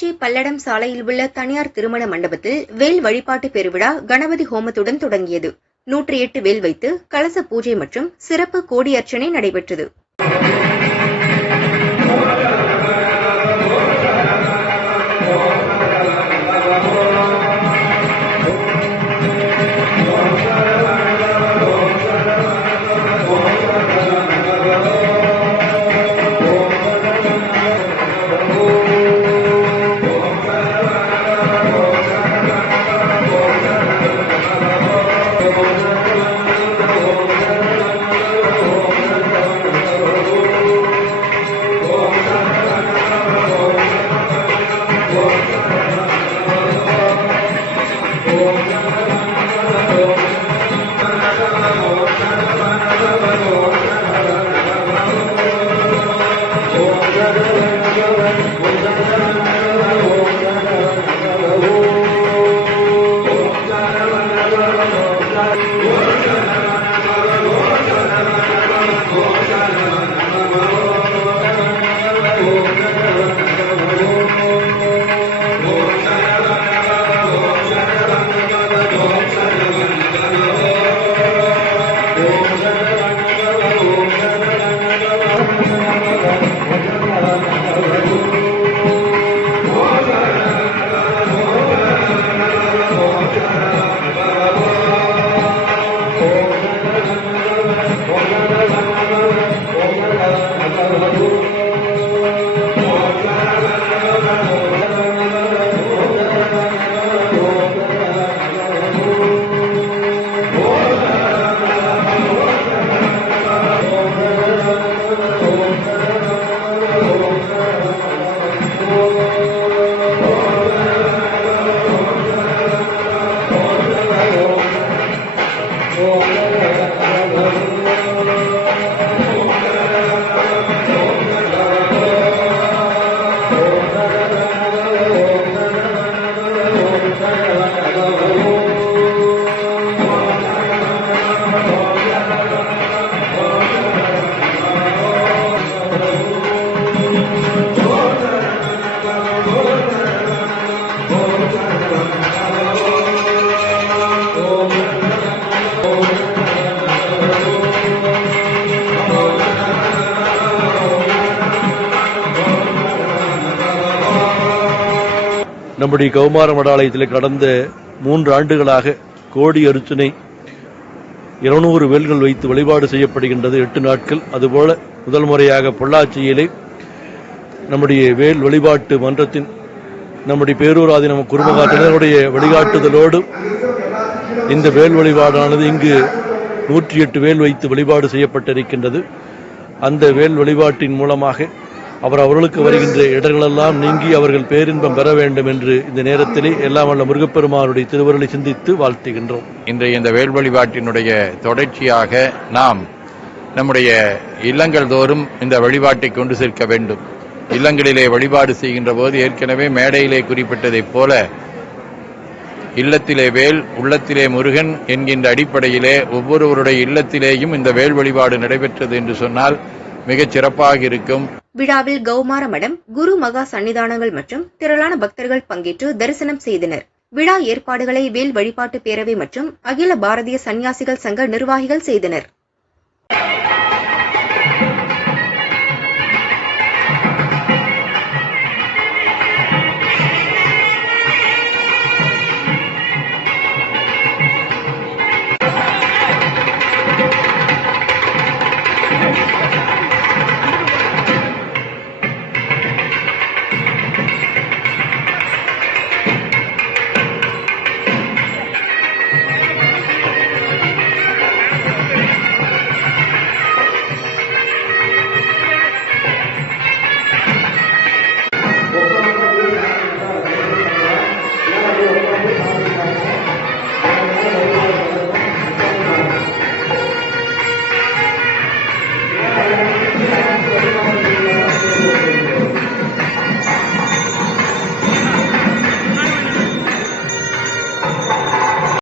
பொள்ளாச்சி பல்லடம் சாலையில் உள்ள தனியார் திருமண மண்டபத்தில் வேல் வழிபாட்டு பெருவிழா கணபதி ஹோமத்துடன் தொடங்கியது. 108 வேல் வைத்து கலச பூஜை மற்றும் சிறப்பு கோடியர்ச்சனை நடைபெற்றது. நம்முடைய கௌமார மடாலயத்தில் கடந்த 3 ஆண்டுகளாக கோடி அர்ச்சனை 200 வேல்கள் வைத்து வழிபாடு செய்யப்படுகின்றது 8 நாட்கள். அதுபோல முதல் முறையாக பொள்ளாச்சியிலே நம்முடைய வேல் வழிபாட்டு மன்றத்தின் நம்முடைய பேரூராதி நம்ம குடும்பத்தினருடைய வழிகாட்டுதலோடு இந்த வேல் வழிபாடானது இங்கு 108 வேல் வைத்து வழிபாடு செய்யப்பட்டிருக்கின்றது. அந்த வேல் வழிபாட்டின் மூலமாக அவர்களுக்கு வருகின்ற இடர்களெல்லாம் நீங்கி அவர்கள் பேரின்பம் பெற வேண்டும் என்று இந்த நேரத்திலே எல்லாம் வல்ல முருகப்பெருமானுடைய திருவருளை சிந்தித்து வாழ்த்துகின்றோம். இன்றைய இந்த வேல் வழிபாட்டினுடைய தொடர்ச்சியாக நாம் நம்முடைய இல்லங்கள் தோறும் இந்த வழிபாட்டை கொண்டு சேர்க்க வேண்டும். இல்லங்களிலே வழிபாடு செய்கின்ற போது ஏற்கனவே மேடையிலே குறிப்பிட்டதைப் போல இல்லத்திலே வேல் உள்ளத்திலே முருகன் என்கின்ற அடிப்படையிலே ஒவ்வொருவருடைய இல்லத்திலேயும் இந்த வேல் வழிபாடு நடைபெற்றது என்று சொன்னால் மிகச் சிறப்பாக இருக்கும். விழாவில் கௌமார மடம், குரு மகா சன்னிதானங்கள் மற்றும் திரளான பக்தர்கள் பங்கேற்று தரிசனம் செய்தனர். விழா ஏற்பாடுகளை வேல் வழிபாட்டு பேரவை மற்றும் அகில பாரதிய சன்னியாசிகள் சங்க நிர்வாகிகள் செய்தனர்.